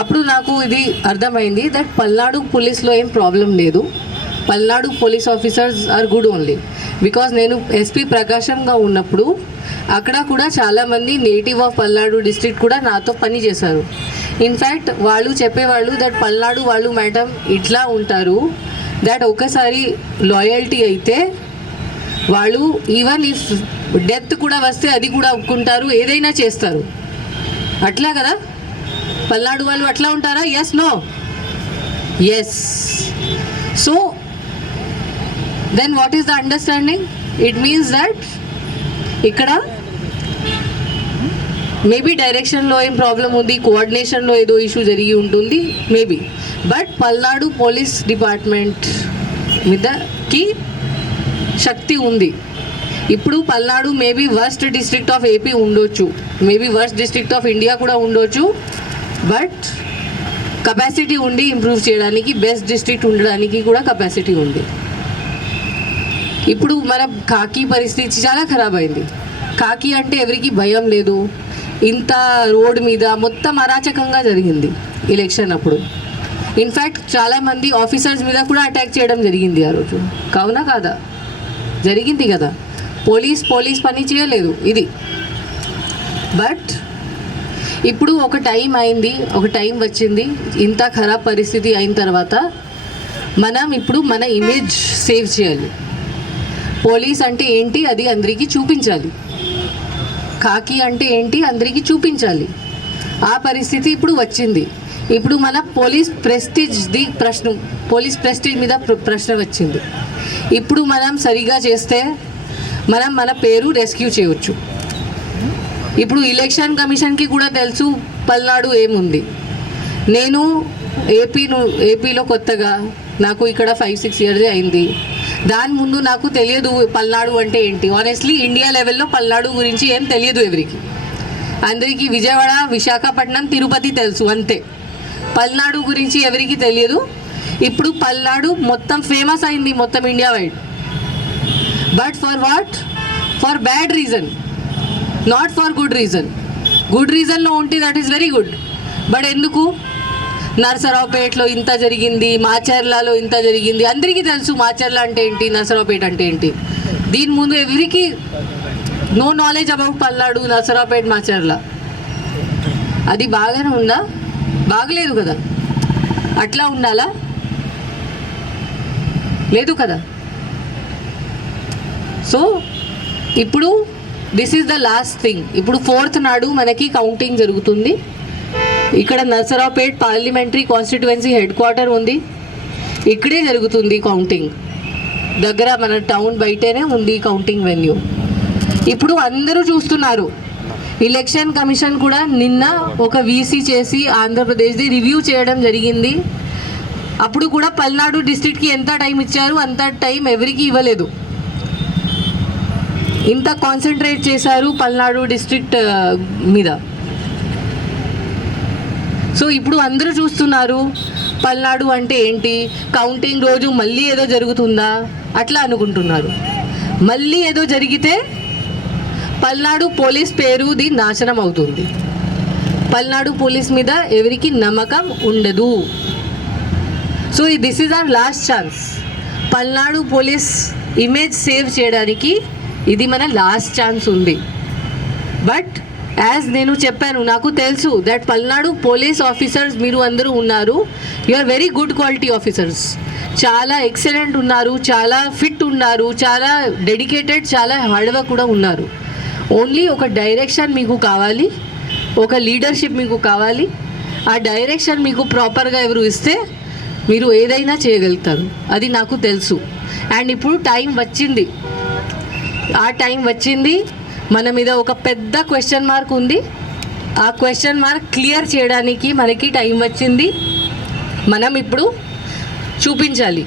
అప్పుడు నాకు ఇది అర్థమైంది దట్ పల్నాడు పోలీస్లో ఏం ప్రాబ్లం లేదు, Palnadu police officers are good only. Because నేను ఎస్పీ ప్రకాశంగా ఉన్నప్పుడు అక్కడ కూడా చాలామంది నేటివ్ ఆఫ్ పల్నాడు డిస్ట్రిక్ట్ కూడా నాతో పని చేశారు. ఇన్ఫ్యాక్ట్ వాళ్ళు చెప్పేవాళ్ళు దట్ పల్నాడు వాళ్ళు మేడం ఇట్లా ఉంటారు దట్ ఒకసారి లాయల్టీ అయితే వాళ్ళు ఈవెన్ ఇఫ్ డెత్ కూడా వస్తే అది కూడా ఒప్పుకుంటారు, ఏదైనా చేస్తారు. అట్లా కదా పల్నాడు వాళ్ళు అట్లా ఉంటారా? Yes no? Yes. So then what is the understanding? It means that ఇక్కడ మేబీ డైరెక్షన్లో ఏం ప్రాబ్లం ఉంది, కోఆర్డినేషన్లో ఏదో ఇష్యూ జరిగి ఉంటుంది maybe, but Palnadu police department మీదకి శక్తి ఉంది. ఇప్పుడు Palnadu maybe worst district of AP ఉండొచ్చు, maybe worst district of India కూడా ఉండొచ్చు, బట్ కెపాసిటీ ఉండి ఇంప్రూవ్ చేయడానికి, బెస్ట్ డిస్ట్రిక్ట్ ఉండడానికి కూడా కెపాసిటీ ఉంది. ఇప్పుడు మన కాకి పరిస్థితి చాలా ఖరాబ్ అయింది. కాకి అంటే ఎవరికి భయం లేదు, ఇంత రోడ్ మీద మొత్తం అరాచకంగా జరిగింది ఎలక్షన్ అప్పుడు. ఇన్ఫ్యాక్ట్ చాలామంది ఆఫీసర్స్ మీద కూడా అటాక్ చేయడం జరిగింది ఆ రోజు. కావునా కాదా? జరిగింది కదా. పోలీస్ పని చేయలేదు ఇది. బట్ ఇప్పుడు ఒక టైం అయింది, ఒక టైం వచ్చింది, ఇంత ఖరాబ్ పరిస్థితి అయిన తర్వాత మనం ఇప్పుడు మన ఇమేజ్ సేవ్ చేయాలి. పోలీస్ అంటే ఏంటి అది అందరికీ చూపించాలి, కాకి అంటే ఏంటి అందరికీ చూపించాలి. ఆ పరిస్థితి ఇప్పుడు వచ్చింది. ఇప్పుడు మన పోలీస్ ప్రెస్టీజ్ మీద ప్రశ్న వచ్చింది. ఇప్పుడు మనం సరిగా చేస్తే మనం మన పేరు రెస్క్యూ చేయవచ్చు. ఇప్పుడు ఎలక్షన్ కమిషన్కి కూడా తెలుసు పల్నాడు ఏముంది. నేను ఏపీలో కొత్తగా, నాకు ఇక్కడ 5-6 years అయింది. దాని ముందు నాకు తెలియదు పల్నాడు అంటే ఏంటి. ఆనెస్ట్లీ ఇండియా లెవెల్లో పల్నాడు గురించి ఏం తెలియదు ఎవరికి. అందరికీ విజయవాడ, విశాఖపట్నం, తిరుపతి తెలుసు అంతే. పల్నాడు గురించి ఎవరికి తెలియదు. ఇప్పుడు పల్నాడు మొత్తం ఫేమస్ అయింది మొత్తం India wide. But for what? For bad reason, not for good reason. Good రీజన్లో ఉంటే that is very good. But ఎందుకు? నరసరావుపేటలో ఇంత జరిగింది, మాచర్లలో ఇంత జరిగింది, అందరికీ తెలుసు మాచర్ల అంటే ఏంటి, నరసరావుపేట అంటే ఏంటి. దీని ముందు ఎవరికి no knowledge about Palnadu, Narasaraopet, Macherla. అది బాగానే ఉందా? బాగలేదు కదా. అట్లా ఉండాలా? లేదు కదా. సో ఇప్పుడు this is the last thing. ఇప్పుడు 4th నాడు మనకి కౌంటింగ్ జరుగుతుంది. ఇక్కడ Narasaraopet parliamentary constituency head quarter ఉంది, ఇక్కడే జరుగుతుంది కౌంటింగ్. దగ్గర మన టౌన్ బయటనే ఉంది కౌంటింగ్ వెన్యూ. ఇప్పుడు అందరూ చూస్తున్నారు. ఎలక్షన్ కమిషన్ కూడా నిన్న ఒక వీసీ చేసి ఆంధ్రప్రదేశ్ది రివ్యూ చేయడం జరిగింది. అప్పుడు కూడా పల్నాడు డిస్ట్రిక్ట్కి ఎంత టైం ఇచ్చారు అంత టైం ఎవరికి ఇవ్వలేదు. ఇంత కాన్సన్ట్రేట్ చేశారు పల్నాడు డిస్ట్రిక్ట్ మీద. సో ఇప్పుడు అందరూ చూస్తున్నారు పల్నాడు అంటే ఏంటి, కౌంటింగ్ రోజు మళ్ళీ ఏదో జరుగుతుందా అట్లా అనుకుంటున్నారు. మళ్ళీ ఏదో జరిగితే పల్నాడు పోలీస్ పేరుది నాశనం అవుతుంది. పల్నాడు పోలీస్ మీద ఎవరికి నమ్మకం ఉండదు. So this is our last chance. Palnadu police image save చేయడానికి ఇది మన లాస్ట్ ఛాన్స్ ఉంది. బట్ యాజ్ నేను చెప్పాను, నాకు తెలుసు దట్ పల్నాడు పోలీస్ ఆఫీసర్స్ మీరు అందరూ ఉన్నారు, you are very good quality officers. చాలా ఎక్సలెంట్ ఉన్నారు, చాలా ఫిట్ ఉన్నారు, చాలా డెడికేటెడ్, చాలా హార్డ్ వర్క్ కూడా ఉన్నారు. ఓన్లీ ఒక డైరెక్షన్ మీకు కావాలి, ఒక లీడర్షిప్ మీకు కావాలి. ఆ డైరెక్షన్ మీకు ప్రాపర్గా ఎవరు ఇస్తే మీరు ఏదైనా చేయగలుగుతారు, అది నాకు తెలుసు. అండ్ ఇప్పుడు టైం వచ్చింది, ఆ టైం వచ్చింది. మన మీద ఒక పెద్ద క్వశ్చన్ మార్క్ ఉంది. ఆ క్వశ్చన్ మార్క్ క్లియర్ చేయడానికి మనకి టైం వచ్చింది. మనం ఇప్పుడు చూపించాలి